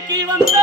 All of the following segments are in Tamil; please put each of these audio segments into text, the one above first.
வீட்டுக்கு வந்த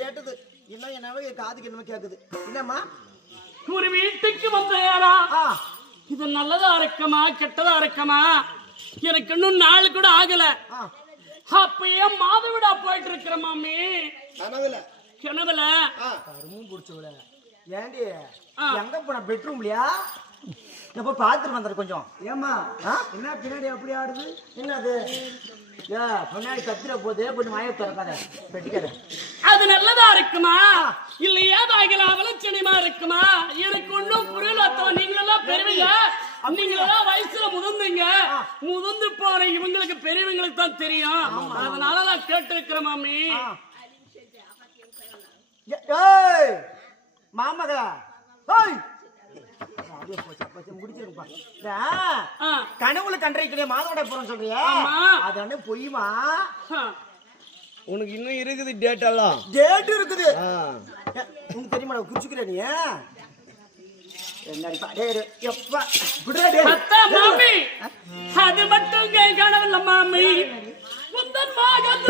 கேட்டது இன்னும் என்னவே காதுக்கு என்னமோ கேக்குது. என்னம்மா ஒரு வீட்டுக்கு வந்தாரா? இது நல்லதா இருக்குமா கெட்டதா இருக்குமா? எனக்கு இன்னும் நாள் கூட ஆகல. அப்பயே மாதவிடா போயிட்டு இருக்கிற மாமி. கனவுல கருமும் புடிச்சவள ஏண்டி எங்க போன பெட்ரூம்லயா? எப்ப பாத்துட்டு வந்தாரு கொஞ்சம். ஏமா என்ன பின்னாடி அப்படி ஆடுது? என்னது பின்னாடி கத்திர போதே கொஞ்சம் வாயை திறக்காத பெட்டிக்காத. அது நல்லதா இருக்குமா இல்லையா? அவலட்சணியமா இருக்குமா? எனக்கு ஒன்னும் புரியல. நீங்களெல்லாம் பெரியவங்க, நீங்களெல்லாம் வயசுல முதிர்ந்தீங்க. முதிர்ந்து போற இவங்களுக்கு பெரியவங்களுக்கு தான் தெரியும். அதனால நான் கேட்டு இருக்கிறேன் மாமி. மாமகளா கனவுல கண்டிருக்கிற மாதவிட போறோம் சொல்றியா? அது பொய்மா? உனக்கு இன்னும் இருக்குது டேட் எல்லாம். டேட் இருக்குது உனக்கு தெரியுமா? குடிச்சுக்கிற நீ மாமி. அது மட்டும் கனவுல மாமி. முந்தன் மகன்